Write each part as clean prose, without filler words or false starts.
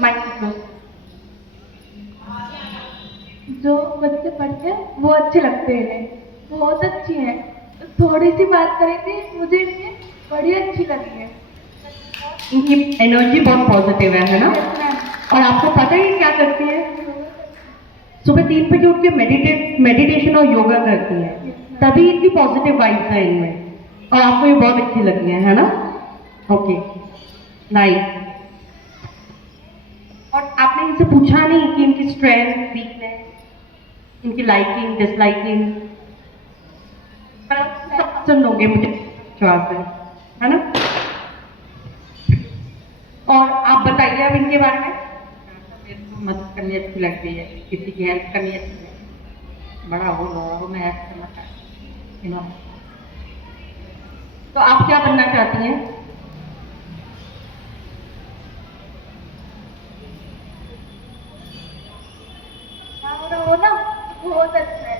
Micro जो बच्चे पढ़ते हैं वो अच्छे लगते हैं इन्हें, बहुत अच्छी हैं। थोड़ी सी बात करी थी, मुझे इनकी बड़ी अच्छी लगी है। इनकी एनर्जी बहुत पॉजिटिव है ना? Yes, ma'am. और आपको पता है ये क्या करती है? सुबह 3 बजे उठ के मेडिटेशन और योगा करती है, तभी इतनी पॉजिटिव वाइब्स है इनमें, और आपको ये बहुत अच्छी लगी है ना? Okay, nice. और आपने इनसे पूछा नहीं कि इनकी स्ट्रेंथ, वीकनेस, इनकी लाइकिंग, डिसलाइकिंग, पर आप सब सुन लोगे, मुझे विश्वास है ना? और आप बताइए अब इनके बारे में। मेरे को मदद करनी अच्छी लगती है, किसी की हेल्प करनी अच्छी लगती है, बड़ा हो मैं हेल्प करना चाहती हूँ। तो आप क्या बनना चाहती हैं? वो ना बहुत अच्छा है।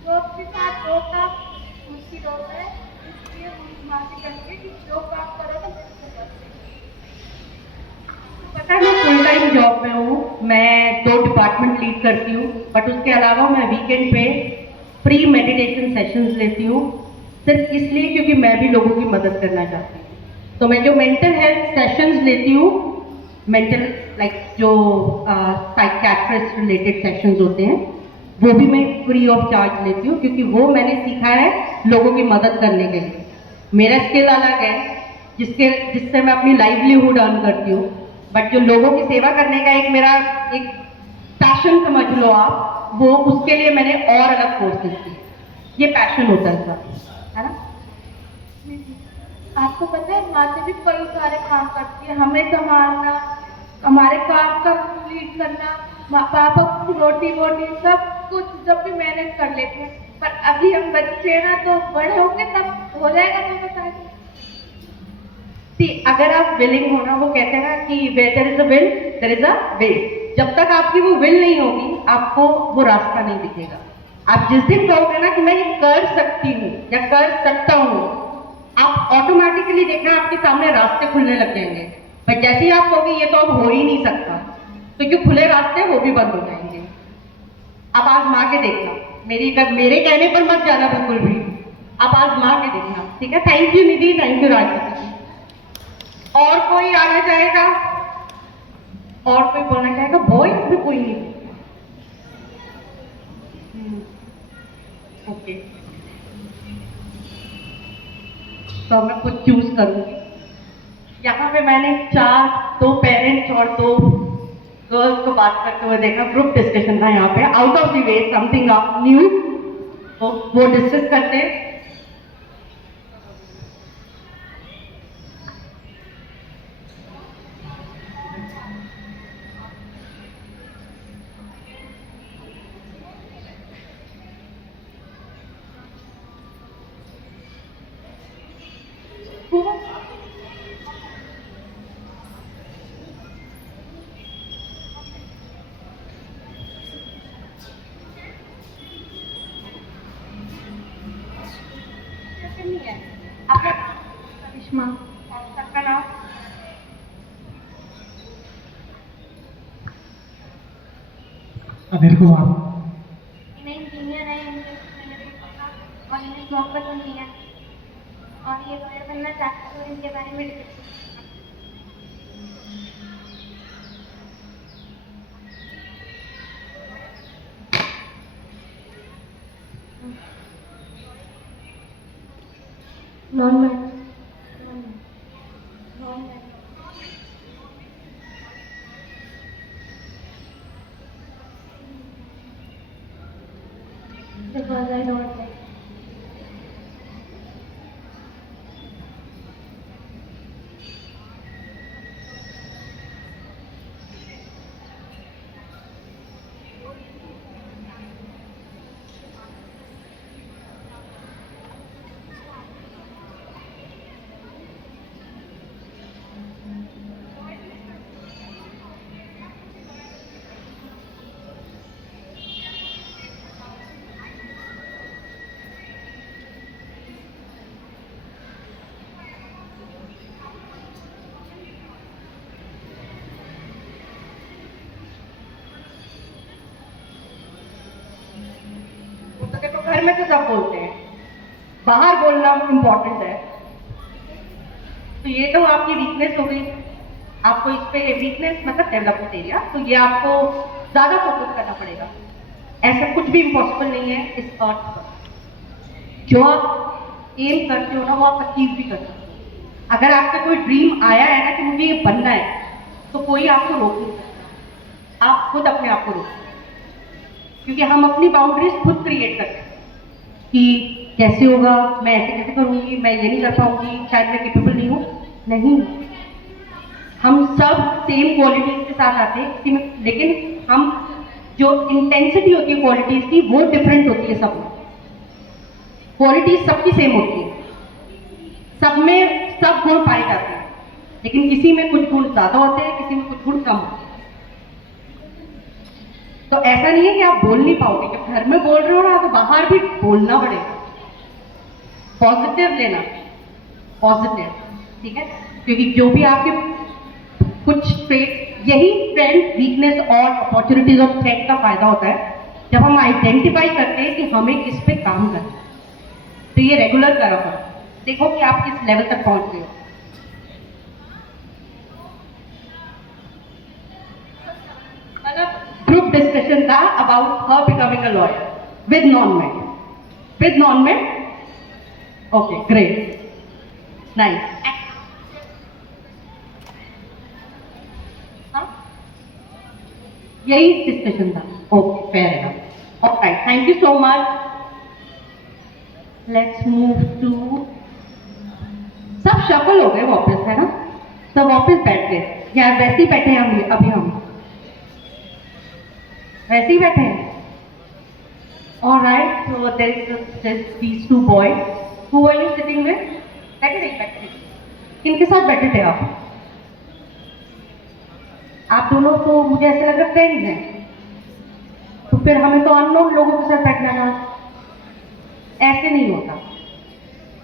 जो आपके साथ होता उसकी होता है, इसलिए हम माफी चाहेंगे कि जो काम करो ना बिल्कुल करते। पता है मैं फुल टाइम जॉब में हूँ, मैं 2 डिपार्टमेंट लीड करती हूँ, बट उसके अलावा मैं वीकेंड पे फ्री मेडिटेशन सेशंस लेती हूँ, सिर्फ इसलिए क्योंकि मैं भी लोगों की मदद करना चाहती हूँ। तो मैं जो मेंटल हेल्थ सेशंस लेती हूँ, मेंटल लाइक जो साइकियाट्रिस्ट रिलेटेड सेशंस होते हैं, वो भी मैं फ्री ऑफ चार्ज लेती हूँ, क्योंकि वो मैंने सीखा है लोगों की मदद करने के लिए। मेरा स्किल अलग है, जिससे मैं अपनी लाइवलीहुड अर्न करती हूँ, बट जो लोगों की सेवा करने का एक मेरा एक पैशन समझ लो आप, वो उसके लिए मैंने और अलग कोर्सेज किए। ये पैशन होता है सर, है ना? आपको पता है माता भी कई सारे काम करती है, हमें संभालना, हमारे काम का लीड करना, पापा को रोटी वोटी सब कुछ जब भी मैनेज कर लेते हैं। पर अभी हम बच्चे हैं ना, तो बड़े होंगे तब हो जाएगा, तो बताइए। अगर आप विलिंग हो ना, वो कहते हैं ना कि where there is a will, there is a way। जब तक आपकी वो विल नहीं होगी, आपको वो रास्ता नहीं दिखेगा। आप जिस दिन कहोगे ना कि मैं ये कर सकती हूँ या कर सकता हूँ, आप ऑटोमेटिकली देखना आपके सामने रास्ते खुलने लग जाएंगे। पर जैसे ही आप कहोगे ये तो अब हो ही नहीं सकता, तो जो खुले रास्ते वो भी बंद हो जाएंगे। आप आजमा के देखना, मेरे कहने पर मत जाना बिल्कुल भी, आप आजमा के देखना, ठीक है? Thank you Nidhi, thank you राजनीति। और कोई आना चाहेगा? और कोई बोलना चाहेगा? बॉयज भी कोई नहीं? ओके, तो मैं कुछ चूज करूंगी। यहाँ पे मैंने 2 पेरेंट्स और 2 गर्ल्स को बात करते हुए देखा, ग्रुप डिस्कशन था यहाँ पे, out of the way something new, तो वो डिस्कस करते हैं। आपका करिश्मा। सबका नाम? अनिल कुमार। इन्हें इंजीनियर है, और इन्हें जॉब पसंद नहीं है, और ये लॉयर बनना चाहते हैं, तो इनके बारे में discuss. Non married. Non married. Because I don't like. घर में तो सब बोलते हैं, बाहर बोलना इम्पोर्टेंट है। तो ये तो आपकी वीकनेस हो गई। आपको इस पे वीकनेस मतलब डेवलपमेंट एरिया, तो ये आपको ज्यादा फोकस करना पड़ेगा। ऐसा कुछ भी इम्पॉसिबल नहीं है इस अर्थ पर। जो आप एम करते हो ना वो आप अचीव भी कर सकते हो। अगर आपका कोई ड्रीम आया है ना कि मुझे ये बनना है, तो कोई आपको रोक नहीं सकता। आप खुद अपने आप को रोको, क्योंकि हम अपनी बाउंड्रीज खुद क्रिएट करते हैं कि कैसे होगा, मैं ऐसे कैसे करूंगी, मैं ये नहीं कर पाऊंगी, शायद मैं केपेबल नहीं हूँ। नहीं, हम सब सेम क्वालिटीज के साथ आते हैं किसी में, लेकिन हम जो इंटेंसिटी होती है क्वालिटीज की वो डिफरेंट होती है। सब में क्वालिटीज सबकी सेम होती है, सब में सब गुण पाए जाते हैं, लेकिन किसी में कुछ गुण ज्यादा होते हैं, किसी में कुछ गुण कम होते हैं। तो ऐसा नहीं है कि आप बोल नहीं पाओगे, जब घर में बोल रहे हो ना तो बाहर भी बोलना पड़ेगा, पॉजिटिव लेना, पॉजिटिव, ठीक है। क्योंकि जो भी आपके कुछ ट्रेट, यही स्ट्रेंथ, वीकनेस और अपॉर्चुनिटीज और थ्रेट का फायदा होता है जब हम आइडेंटिफाई करते हैं कि हमें किस पे काम करना है। तो ये रेगुलर करो, देखो कि आप किस लेवल तक पहुंच गए हो। ग्रुप डिस्कशन था about her becoming a lawyer with non made, with non made. Okay, great, nice. यही डिस्कशन था। Okay, fair enough. Alright, thank you so much. Let's move to, सब शफल हो गए वापस, है ना? सब वापस बैठ गए यार, वैसे ही बैठे हैं हम, अभी हम वैसे ही बैठे हैं। Alright, so there these two boys, who are you sitting with? बैठे नहीं बैठे, किनके साथ बैठे थे आप? आप दोनों तो मुझे ऐसे लग रहा है फ्रेंड्स हैं, तो फिर हमें तो अननोन लोगों के साथ बैठना था। ऐसे नहीं होता।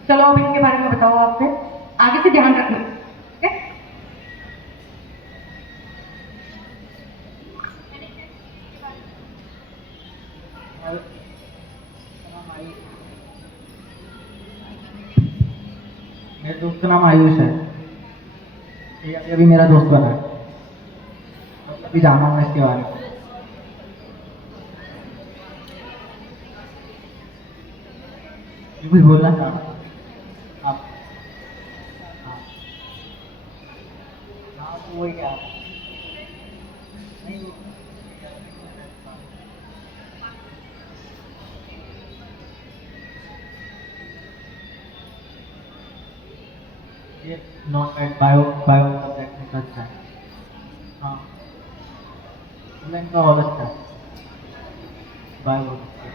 चलो अब इनके बारे में बताओ, आप फिर आगे से ध्यान रखना, ठीक है? मेरे दोस्त का नाम आयुष है। ये अभी मेरा दोस्त बना है, अभी जाना हूँ इसके बारे में। कुछ बोलना था आप? हाँ हाँ, तो वही क्या नहीं ये नॉन बायो बायो सब्जेक्ट में अच्छा है। हाँ, इनका और अच्छा है, बायो बहुत अच्छा है।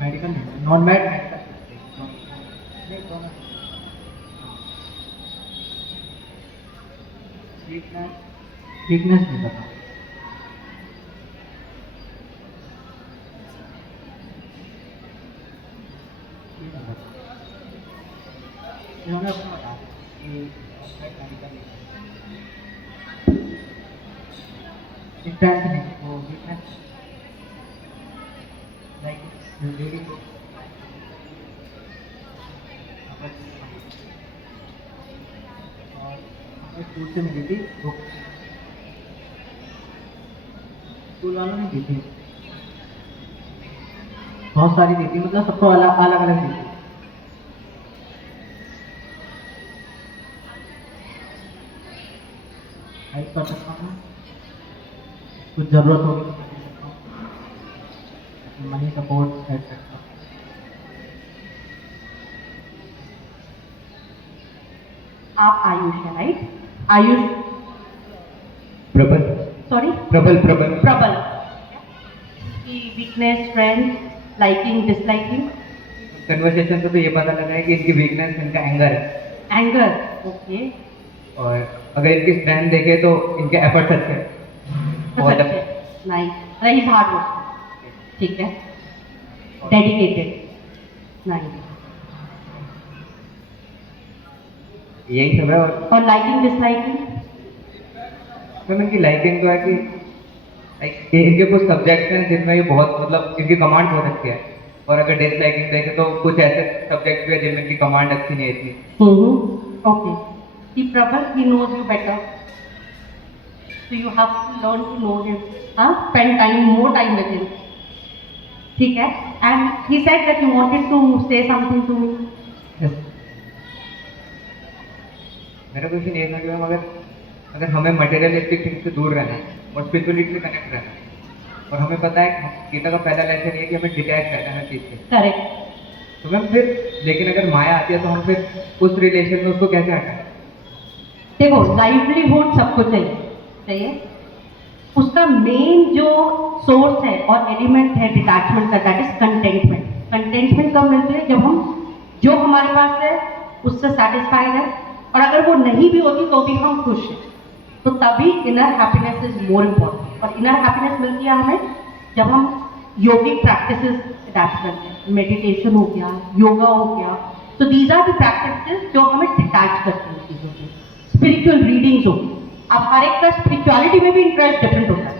मेडिकल नहीं, नॉन मेड मेडिकल। वीकनेस नहीं पता। इन्होंने अपना बताया कि मेडिकल स्ट्रेंथ नहीं, वो वीकनेस लाइक लेडी को और हमें स्कूल से मिली थी बुक, स्कूल वालों ने दी थी, बहुत सारी दी थी, मतलब सबको अलग अलग अलग दी थी। हेल्प कर सकता हूँ, कुछ ज़रूरत होगी तो मैं दे सकता हूँ, मनी सपोर्ट एक्सेट्रा। आप आयुष है, राइट? आयुष, प्रबल, सॉरी, प्रबल प्रबल प्रबल की weakness, strength, liking, disliking. Conversation से तो ये पता लगा है कि इनकी वीकनेस इनका एंगर है, एंगर, ओके, और अगर इनकी स्ट्रेंथ देखे तो इनके एफर्ट्स अच्छे हैं, बहुत अच्छे। Nice, he is hard work, ठीक है, डेडिकेटेड, नाइस। यही सब है। और और लाइकिंग, डिसलाइकिंग? मैम इनकी लाइकिंग तो है कि इनके कुछ सब्जेक्ट्स हैं जिनमें ये बहुत मतलब इनकी कमांड बहुत अच्छी है, और अगर डिसलाइकिंग देखें तो कुछ ऐसे सब्जेक्ट भी है जिनमें इनकी कमांड अच्छी नहीं थी। Okay. See, Prabal, he knows you better. So you have to learn to know him. Spend time, more time with him. ठीक है? And he said that you wanted to say something to me. Yes. मेरा question ये था कि ma'am अगर हमें materialistic thing से दूर रहना है और स्पिरिचुअलिटी से कनेक्ट रहना है, और हमें पता है कि गीता का पहला लेसन ये है कि हमें डिटैच रहना है हर चीज़ से, Correct. तो मैम फिर लेकिन अगर माया आती है तो हम फिर उस रिलेशन में उसको कैसे हटाएं? देखो, लाइवलीहुड सबको चाहिए, उसका मेन जो सोर्स है और एलिमेंट है डिटैचमेंट का, दैट इज कंटेंटमेंट। कंटेंटमेंट कब मिलती है? जब हम जो हमारे पास है उससे सेटिस्फाइड है, और अगर वो नहीं भी होती तो भी हम खुश हैं, तो तभी inner happiness is more important. और इनर हैप्पीनेस मिलती है हमें जब हम योगिक प्रैक्टिसेस अडैप्ट करते हैं, मेडिटेशन हो गया, योगा हो गया, तो दीज आर द प्रैक्टिसेस जो हमें डिटैच करते हैं चीज़ों से। स्पिरिचुअल रीडिंग्स हो, अब हर एक का स्पिरिचुअलिटी में भी इंटरेस्ट डिफरेंट होता है।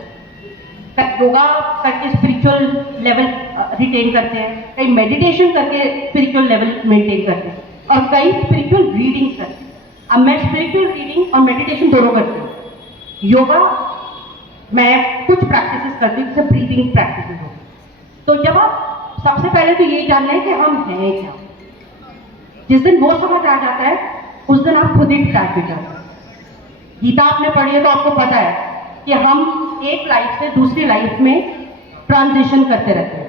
योगा करके स्पिरिचुअल लेवल रिटेन करते हैं, कई मेडिटेशन करके स्पिरिचुअल लेवल मेंटेन करते हैं, और कई स्पिरिचुअल रीडिंग्स करते हैं। अब मैं स्पिरिचुअल रीडिंग और मेडिटेशन दोनों करती हूँ। योगा मैं कुछ प्रैक्टिसेस करती हूँ, जैसे ब्रीदिंग प्रैक्टिसेस हो। तो जब आप सबसे पहले तो ये जानना है कि हम हैं क्या। जिस दिन वो समझ आ जाता है उस दिन आप खुद ही डिटैच हो जाते हैं। गीता आपने पढ़ी है तो आपको पता है कि हम एक लाइफ से दूसरी लाइफ में ट्रांजिशन करते रहते हैं,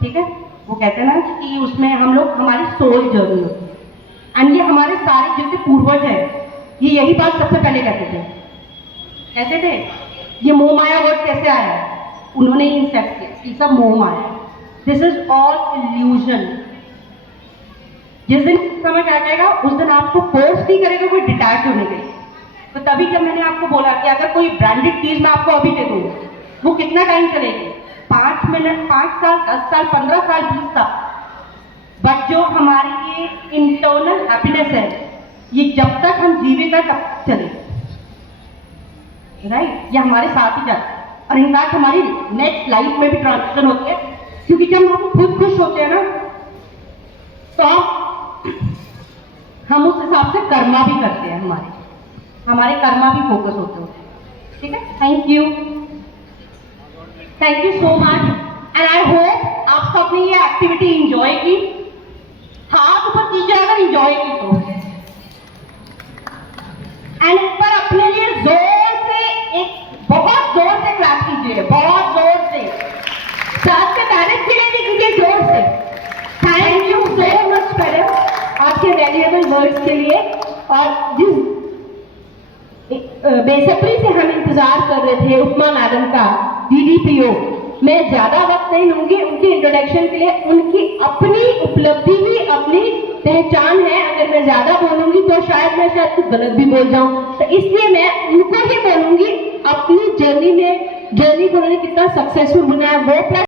ठीक है? वो कहते हैं ना कि उसमें हम लोग, हमारी सोल जर्नी होती है, एंड ये हमारे सारे जितने पूर्वज हैं ये यही बात सबसे पहले कहते थे ये मोह माया वर्ड कैसे आया, उन्होंने ही इंसेप्ट किया, ये सब मोह माया, दिस इज ऑल इल्यूजन। जिस दिन समझ आ जाएगा उस दिन आपको फोर्स नहीं करेगा कोई डिटैच होने के लिए। तो तभी जब मैंने आपको बोला कि अगर कोई ब्रांडेड चीज मैं आपको अभी दे दूँ, वो कितना टाइम चलेगी? 5 मिनट, 5 साल, 10 साल, 15 साल, 20 साल। बट जो हमारी ये इंटरनल हैप्पीनेस है, ये जब तक हम जीवित हैं तब तक चलेगी, राइट? ये हमारे साथ ही जाता है, और इनफैक्ट हमारी नेक्स्ट लाइफ में भी ट्रांजिशन होती है, क्योंकि जब हम खुद खुश होते हैं ना तो हम उस हिसाब से कर्मा भी करते हैं, हमारे कर्मा भी फोकस होते हैं, ठीक है? Thank you so much, and I hope आप सबने ये एक्टिविटी एंजॉय की। हाथ ऊपर कीजिए अगर एंजॉय की तो, एंड इस पर अपने लिए जोर से बहुत जोर से क्लैप कीजिए, बहुत जोर से, साथ में बैलेंस के लिए भी कीजिए जोर से। Thank you so much madam आपके वैल्यूएबल वर्ड्स के लिए, और जिस बेसब्री से हम इंतजार कर रहे थे उपमा मैडम का DDPO, मैं ज्यादा वक्त नहीं लूंगी उनकी इंट्रोडक्शन के लिए। उनकी अपनी उपलब्धि भी अपनी पहचान है, अगर मैं ज्यादा बोलूंगी तो शायद मैं कुछ गलत भी बोल जाऊं, तो इसलिए मैं उनको ही बोलूंगी अपनी जर्नी को उन्होंने कितना सक्सेसफुल बनाया वो, प्लस